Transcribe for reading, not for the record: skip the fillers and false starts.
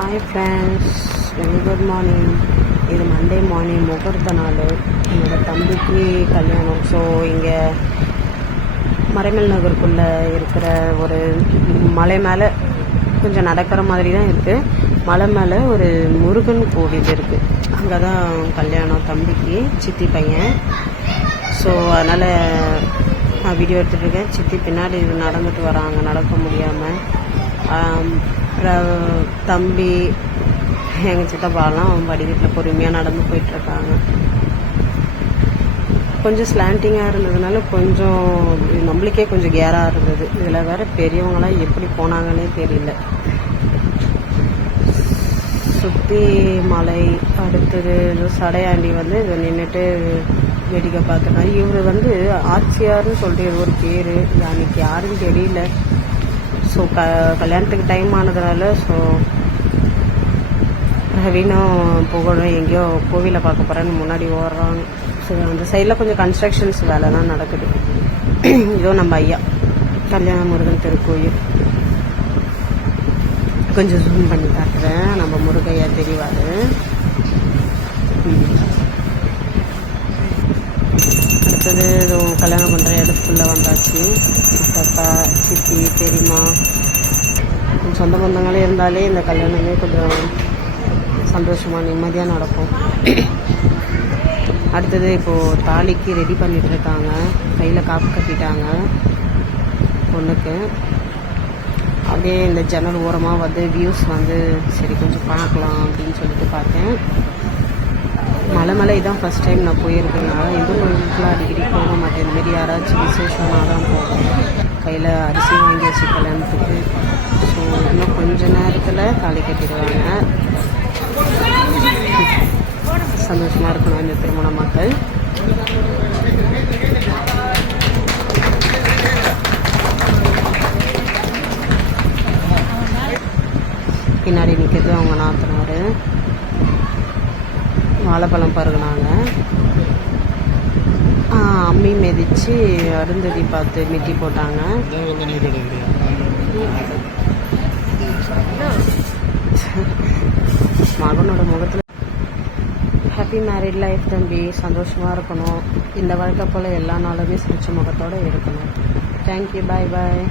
Hi friends, very good morning. இது Monday morning, முகூர்த்த நாள். என்னோடய தம்பிக்கு கல்யாணம். ஸோ இங்கே மறைமல் நகருக்குள்ளே இருக்கிற ஒரு மலை மேலே கொஞ்சம் நடக்கிற மாதிரி தான் இருக்குது. மலை மேலே ஒரு முருகன் கோவில் இருக்குது. அங்கே தான் கல்யாணம் தம்பிக்கு, சித்தி பையன். ஸோ அதனால் நான் வீடியோ எடுத்துகிட்டு இருக்கேன். சித்தி பின்னாடி நடந்துட்டு வராங்க, நடக்க முடியாமல். தம்பி எங்கள் சித்தப்பாலாம் படிக்கட்டில் பொறுமையாக நடந்து போயிட்டுருக்காங்க. கொஞ்சம் ஸ்லாண்டிங்காக இருந்ததுனால கொஞ்சம் நம்மளுக்கே கொஞ்சம் கேராக இருந்தது. இதில் வேறு பெரியவங்களாம் எப்படி போனாங்கன்னே தெரியல. சுற்றி மலை, அடுத்தது சடையாண்டி வந்து இதை நின்றுட்டு வேடிக்கை பார்த்துருக்காங்க. இவர் ஆட்சியார்னு சொல்லிட்டு ஒரு பேர், அன்றைக்கி யாருன்னு தெரியல. ஸோ கல்யாணத்துக்கு டைம் ஆனதுனால ஸோ பிரவீனும் புகழும் எங்கேயோ கோவிலை பார்க்க போகிறேன்னு முன்னாடி ஓடுறாங்க. ஸோ அந்த சைடில் கொஞ்சம் கன்ஸ்ட்ரக்ஷன்ஸ் வேலைலாம் நடக்குது. இதோ நம்ம ஐயா கல்யாண முருகன் திருக்கோயில் கொஞ்சம் ஜூம் பண்ணி காட்டுறேன். நம்ம முருகையா தெரிவார். அடுத்தது கல்யாணம் பண்ணுற இடத்துக்குள்ளே வந்தாச்சு. சித்தப்பா, சித்தி, பெரியம்மா, சொந்த பந்தங்களே இருந்தாலே இந்த கல்யாணமே கொஞ்சம் சந்தோஷமாக நிம்மதியாக நடக்கும். அடுத்தது இப்போது தாலிக்கு ரெடி பண்ணிகிட்ருக்காங்க. கையில் காப்பு கட்டிட்டாங்க பொண்ணுக்கு. அப்படியே இந்த ஜன்னல் ஓரமாக வியூஸ் சரி கொஞ்சம் பார்க்கலாம் அப்படின்னு சொல்லிட்டு பார்த்தேன். மலை இதான் ஃபஸ்ட் டைம் நான் போயிருக்கேனால எந்த கோயிலுக்குலாம் அடிக்கடி போக மாட்டேன். இந்தமாரி யாராச்சும் விசேஷமாக தான் போகும். கையில் அரிசி வாங்கி வச்சு கல்யாணத்துக்கு. ஸோ இன்னும் கொஞ்ச நேரத்தில் தாலி கட்டிடுவாங்க. சந்தோஷமாக இருக்கணும் இந்த திருமண மக்கள். பின்னாடி நிற்கிறது அவங்க நாத்தனார். வாழைப்பழம் பருகுனாங்க. அம்மி மிதித்து அருந்ததி பார்த்து மிட்டி போட்டாங்க. மகனோட முகத்தில் ஹாப்பி மேரிட் லைஃப் தம்பி, சந்தோஷமாக இருக்கணும். இந்த வாழ்க்கை போல் எல்லா நாளுமே சிரிச்ச முகத்தோடு இருக்கணும். தேங்க்யூ, பாய் பாய்.